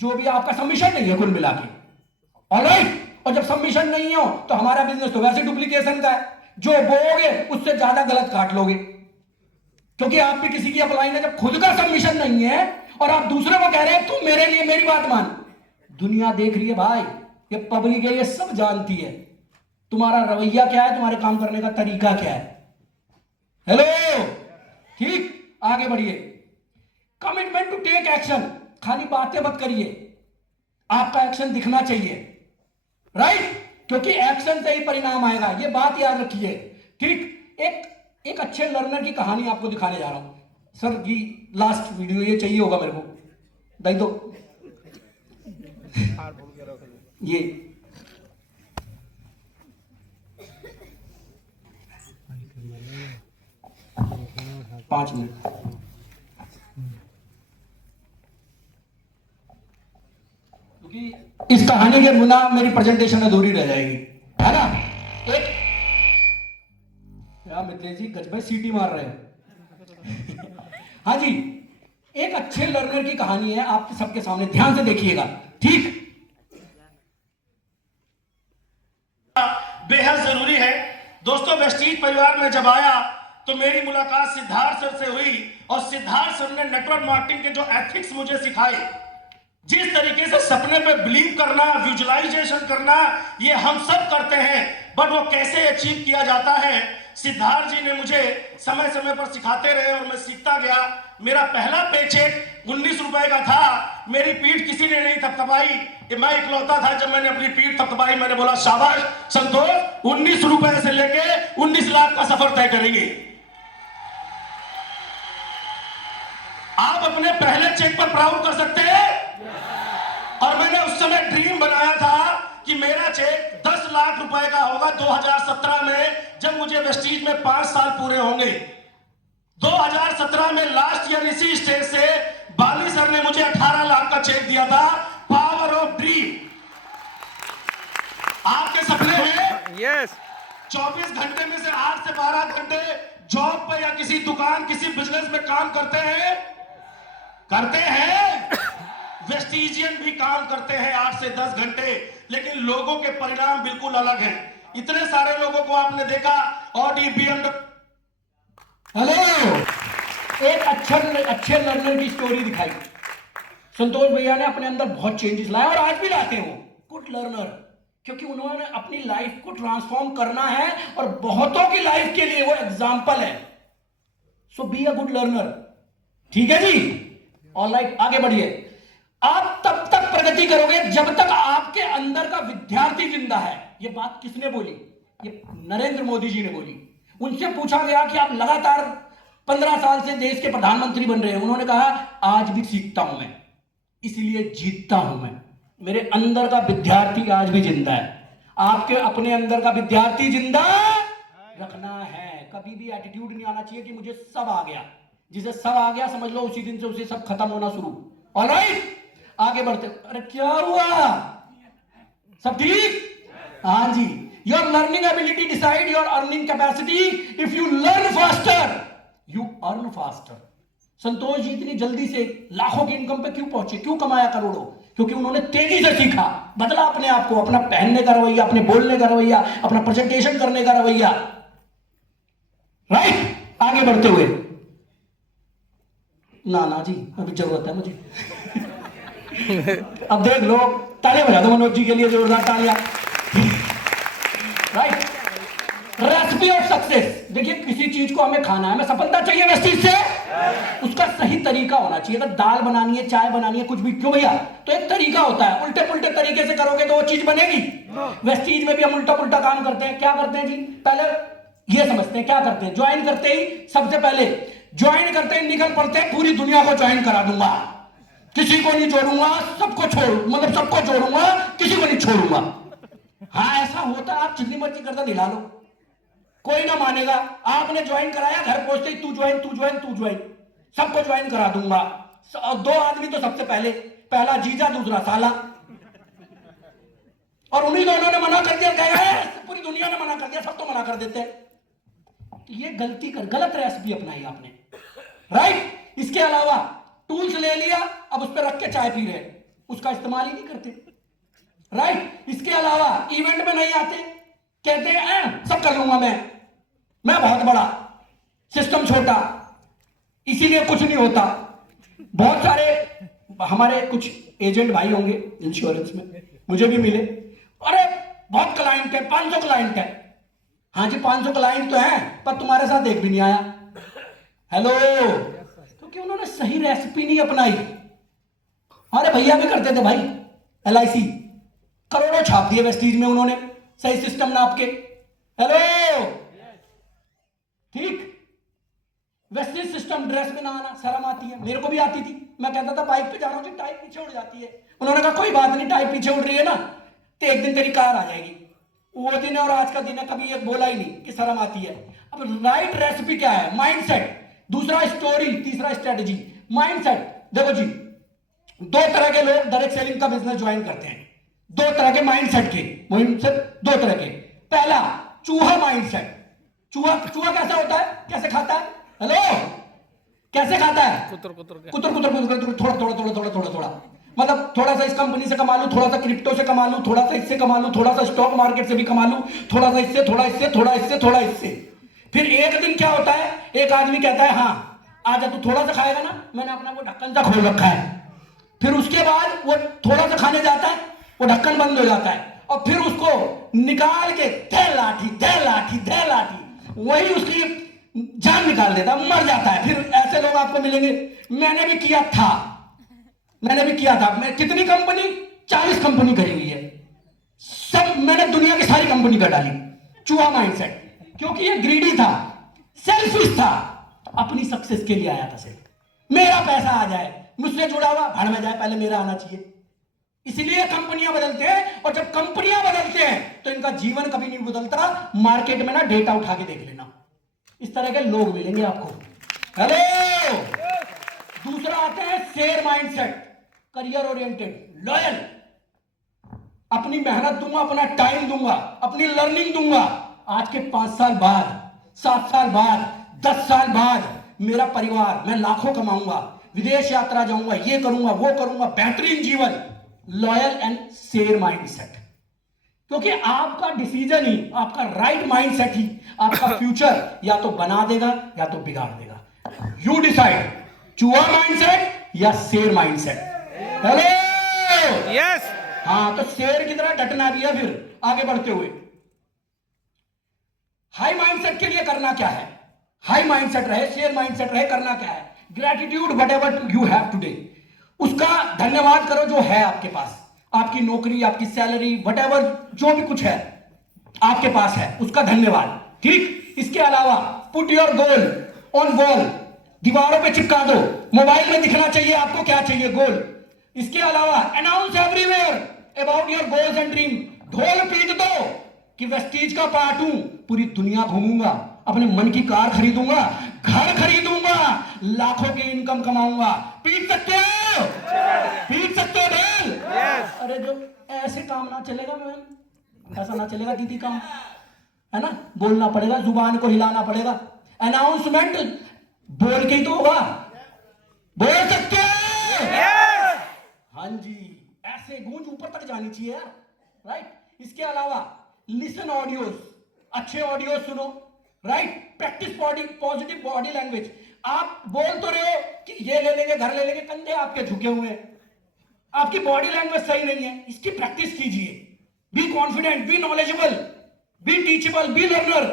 जो भी आपका सबमिशन नहीं है कुल मिला के, ऑलराइट। और जब सबमिशन नहीं हो तो हमारा बिजनेस तो वैसे डुप्लीकेशन का है, जो बोगे उससे ज्यादा गलत काट लोगे, क्योंकि आप भी किसी की अप्लाई में जब खुद का सबमिशन नहीं है और आप दूसरे को कह रहे हैं तू मेरे लिए मेरी बात मान। दुनिया देख रही है भाई, ये पब्लिक है, ये सब जानती है तुम्हारा रवैया क्या है, तुम्हारे काम करने का तरीका क्या है। हेलो, ठीक, आगे बढ़िए। कमिटमेंट टू टेक एक्शन, खाली बातें मत करिए, आपका एक्शन दिखना चाहिए, राइट, क्योंकि एक्शन से ही परिणाम आएगा, ये बात याद रखिए, ठीक। एक अच्छे लर्नर की कहानी आपको दिखाने जा रहा हूं। सर की लास्ट वीडियो ये चाहिए होगा मेरे को, दाई दो ये पांच मिनट। क्योंकि इस कहानी के बिना मेरी प्रेजेंटेशन अधूरी रह जाएगी, है ना। एक क्या मित्रेश जी गज भाई सीटी मार रहे हैं। हाँ जी, एक अच्छे लर्नर की कहानी है आपके सबके सामने, ध्यान से देखिएगा, ठीक। बेहद जरूरी है दोस्तों। वेस्टीज परिवार में जब आया तो मेरी मुलाकात सिद्धार्थ सर से हुई, और सिद्धार्थ सर ने नेटवर्क मार्केटिंग के जो एथिक्स मुझे सिखाए, जिस तरीके से सपने पे बिलीव करना, विजुअलाइजेशन करना, ये हम सब करते हैं, बट वो कैसे अचीव किया जाता है, सिद्धार्थ जी ने मुझे समय समय पर सिखाते रहे और मैं सीखता गया। मेरा पहला पेचेक 19 रुपए का था, मेरी पीठ किसी ने नहीं थपथपाई, मैं इकलौता था। जब मैंने अपनी पीठ थपथपाई, मैंने बोला शाबाश संतोष, 19 रुपए से लेके 19 लाख का सफर तय करेंगे। आप अपने पहले चेक पर प्राउड कर सकते हैं। और मैंने उस समय ड्रीम बनाया था कि मेरा चेक 10 लाख रुपए का होगा 2017 में, जब मुझे वेस्टीज में 5 साल पूरे होंगे। 2017 में लास्ट ईयर इसी स्टेज से बाली सर ने मुझे 18 लाख का चेक दिया था। Power of dream. आपके सपने हैं? यस। 24 घंटे में से 8 से 12 घंटे जॉब पे या किसी दुकान, किसी बिजनेस में काम करते हैं, करते हैं। वेस्टीजियन भी काम करते हैं 8 से 10 घंटे, लेकिन लोगों के परिणाम बिल्कुल अलग हैं। इतने सारे लोगों को आपने देखा, ऑडी, BMW। हेलो, एक अच्छे लर्नर की स्टोरी दिखाई। संतोष भैया ने अपने अंदर बहुत चेंजेस लाए और आज भी लाते हो। गुड लर्नर, क्योंकि उन्होंने अपनी लाइफ को ट्रांसफॉर्म करना है और बहुतों की लाइफ के लिए वो एग्जाम्पल है। सो बी अ गुड लर्नर, ठीक है जी। ऑलराइट, आगे बढ़िए। आप तब तक प्रगति करोगे जब तक आपके अंदर का विद्यार्थी जिंदा है। ये बात किसने बोली? ये नरेंद्र मोदी जी ने बोली। उनसे पूछा गया कि आप लगातार 15 साल से देश के प्रधानमंत्री बन रहे हैं। उन्होंने कहा आज भी सीखता हूं मैं, इसलिए जीतता हूं मैं। मेरे अंदर का विद्यार्थी आज भी जिंदा है। आपके अपने अंदर का विद्यार्थी जिंदा रखना है। कभी भी एटीट्यूड नहीं आना चाहिए कि मुझे सब आ गया। जिसे सब आ गया समझ लो उसी दिन से उसे सब खत्म होना शुरू। ऑलराइट, आगे बढ़ते। अरे क्या हुआ, सब ठीक? हाँ जी। Your learning ability decide your earning capacity. If you learn faster you earn faster. Santosh ji इतनी जल्दी से लाखों की इनकम पे क्यों पहुंचे, क्यों कमाया करोड़ों? क्योंकि उन्होंने तेजी से सीखा, बदला अपने आप को, अपना पहनने का रवैया, अपने बोलने का रवैया, अपना प्रेजेंटेशन करने का रवैया। राइट, आगे बढ़ते हुए। ना जी, अभी जरूरत है मुझे। अब देख लो, तालियां बजा दो मनोज जी के लिए, जोरदार तालियां। Right, recipe of success. देखिए, किसी चीज को हमें खाना है, हमें सफलता चाहिए वेस्टीज से, उसका सही तरीका होना चाहिए। अगर दाल बनानी है, चाय बनानी है, कुछ भी, क्यों भैया, तो एक तरीका होता है। उल्टे पुल्टे तरीके से करोगे तो वो चीज बनेगी। वेस्टीज में भी हम उल्टा पुल्टा काम करते हैं। क्या करते हैं जी? पहले ये समझते हैं क्या करते हैं। ज्वाइन करते ही सबसे पहले ज्वाइन करते हैं, निकल पड़ते हैं, पूरी दुनिया को ज्वाइन करा दूंगा, किसी को नहीं छोड़ूंगा, सबको सबको जोड़ूंगा, किसी को नहीं छोड़ूंगा। हाँ ऐसा होता, आप जितनी मर्जी करता दिला लो, कोई ना मानेगा। आपने ज्वाइन कराया, घर पहुंचते ही तू ज्वाइन, सबको ज्वाइन करा दूंगा। 2 आदमी तो सबसे पहला जीजा, दूसरा साला, और उन्हीं दोनों ने मना कर दिया, पूरी दुनिया ने मना कर दिया, सब तो मना कर देते हैं। तो ये गलत रेसिपी अपनाई आपने, राइट। इसके अलावा टूल्स ले लिया, अब उस पर रख के चाय पी रहे, उसका इस्तेमाल ही नहीं करते, राइट। इसके अलावा इवेंट में नहीं आते, कहते हैं सब कर लूंगा मैं बहुत बड़ा, सिस्टम छोटा, इसीलिए कुछ नहीं होता। बहुत सारे हमारे कुछ एजेंट भाई होंगे इंश्योरेंस में, मुझे भी मिले, अरे बहुत क्लाइंट है, 500 क्लाइंट है। हाँ जी 500 क्लाइंट तो है, पर तुम्हारे साथ एक भी नहीं आया। हेलो, क्योंकि उन्होंने सही रेसिपी नहीं अपनाई। हमारे भैया भी करते थे भाई, LIC करोड़ों छाप दिए वेस्टीज में उन्होंने, सही सिस्टम नाप के। हेलो, ठीक, वेस्टीज सिस्टम, ड्रेस में ना आना, शर्म आती है, मेरे को भी आती थी। मैं कहता था बाइक पे जा रहा हूं, टाई पीछे उड़ जाती है। उन्होंने कहा कोई बात नहीं, टाई पीछे उड़ रही है ना, तो एक दिन तेरी कार आ जाएगी। वो दिन है और आज का दिन है, कभी ये बोला ही नहीं कि शर्म आती है। अब राइट रेसिपी क्या है? माइंडसेट, दूसरा स्टोरी, तीसरा स्ट्रेटजी। माइंडसेट देखो जी, 2 तरह के लोग डायरेक्ट सेलिंग का बिजनेस ज्वाइन करते हैं, 2 तरह के माइंडसेट के, 2 तरह के। पहला चूहा माइंडसेट। चूहा कैसा होता है, कैसे खाता है? हेलो, कैसे खाता है? कुतर थोड़ा, मतलब थोड़ा सा इस कंपनी से कमा लूं, थोड़ा सा क्रिप्टो से कमा लूं, थोड़ा सा इससे कमा लूं, थोड़ा सा स्टॉक मार्केट से भी कमा लूं, थोड़ा सा इससे, थोड़ा इससे, थोड़ा इससे, थोड़ा इससे। फिर एक दिन क्या होता है, एक आदमी कहता है हाँ आजा, तू थोड़ा सा खाएगा ना, मैंने अपना वो ढक्कन सा खोल रखा है। फिर उसके बाद वो थोड़ा सा खाने जाता है, वो ढक्कन बंद हो जाता है, और फिर उसको निकाल के दे लाठी, वही उसकी जान निकाल देता, मर जाता है। फिर ऐसे लोग आपको मिलेंगे। मैंने भी किया था। मैं कितनी कंपनी, 40 कंपनी करी हुई है, सब मैंने दुनिया की सारी कंपनी कर डाली। चूहा माइंडसेट, क्योंकि ये ग्रीडी था, सेल्फिश था, अपनी सक्सेस के लिए आया था सिर्फ, मेरा पैसा आ जाए, मुझसे जुड़ा हुआ भाड़ में जाए, पहले मेरा आना चाहिए। इसलिए कंपनियां बदलते हैं, और जब कंपनियां बदलते हैं तो इनका जीवन कभी नहीं बदलता। मार्केट में ना डेटा उठा के देख लेना, इस तरह के लोग मिलेंगे आपको। हेलो, दूसरा आते हैं share mindset, career oriented, loyal. अपनी मेहनत दूंगा, अपना टाइम दूंगा, अपनी लर्निंग दूंगा। आज के 5 साल बाद, 7 साल बाद, 10 साल बाद मेरा परिवार, मैं लाखों कमाऊंगा, विदेश यात्रा जाऊंगा, ये करूंगा, वो करूंगा, बेहतरीन जीवन। लॉयल एंड शेयर माइंडसेट, क्योंकि आपका डिसीजन ही, आपका राइट माइंडसेट ही आपका फ्यूचर या तो बना देगा या तो बिगाड़ देगा। यू डिसाइड, चूहा माइंडसेट या शेयर माइंडसेट। हेलो, यस, हाँ, तो शेयर की तरह डटना भी है। फिर आगे बढ़ते हुए हाई माइंडसेट के लिए करना क्या है? हाई माइंडसेट रहे, शेयर माइंडसेट रहे, करना क्या है? Gratitude whatever you have today, उसका धन्यवाद करो जो है आपके पास। आपकी नौकरी, आपकी सैलरी, व्हाटएवर जो भी कुछ है आपके पास है, उसका धन्यवाद, ठीक। इसके अलावा put your goal on wall, दीवारों पे चिपका दो, मोबाइल में दिखना चाहिए आपको क्या चाहिए, गोल। इसके अलावा announce everywhere about your goals and dream, ढोल पीट दो कि वेस्टीज का पार्ट हूं, पूरी दुनिया घूमूंगा, अपने मन की कार खरीदूंगा, घर खरीदूंगा, लाखों की इनकम कमाऊंगा। पीट सकते हो? पीट सकते हो बेल? अरे जो ऐसे काम ना चलेगा मैम, ऐसा ना चलेगा दीदी काम, है ना, बोलना पड़ेगा, जुबान को हिलाना पड़ेगा। अनाउंसमेंट बोल के ही तो होगा, बोल सकते हो? हाँ जी, ऐसे गूंज ऊपर तक जानी चाहिए यार, राइट। इसके अलावा लिसन ऑडियोस, अच्छे ऑडियो सुनो, right. Practice positive body language. आप बोल तो रहे हो कि ये ले लेंगे, घर ले लेंगे, कंधे आपके झुके हुए हैं, आपकी बॉडी लैंग्वेज सही नहीं है, इसकी प्रैक्टिस कीजिए। Be confident, be knowledgeable, be teachable, be learner.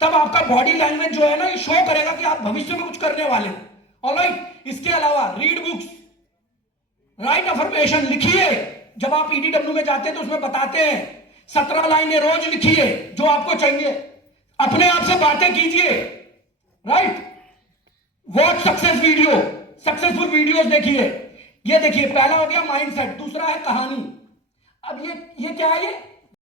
तब आपका बॉडी लैंग्वेज जो है ना, ये शो करेगा कि आप भविष्य में कुछ करने वाले हो। ऑलराइट। इसके अलावा रीड बुक्स, राइट अफर्मेशन लिखिए। जब आप EDW में जाते हैं तो उसमें बताते हैं 17 लाइनें रोज लिखिए जो आपको चाहिए, अपने आप से बातें कीजिए, right. Watch success video, successful videos देखिए। ये देखिए, पहला हो गया माइंडसेट, दूसरा है कहानी। अब ये क्या है? ये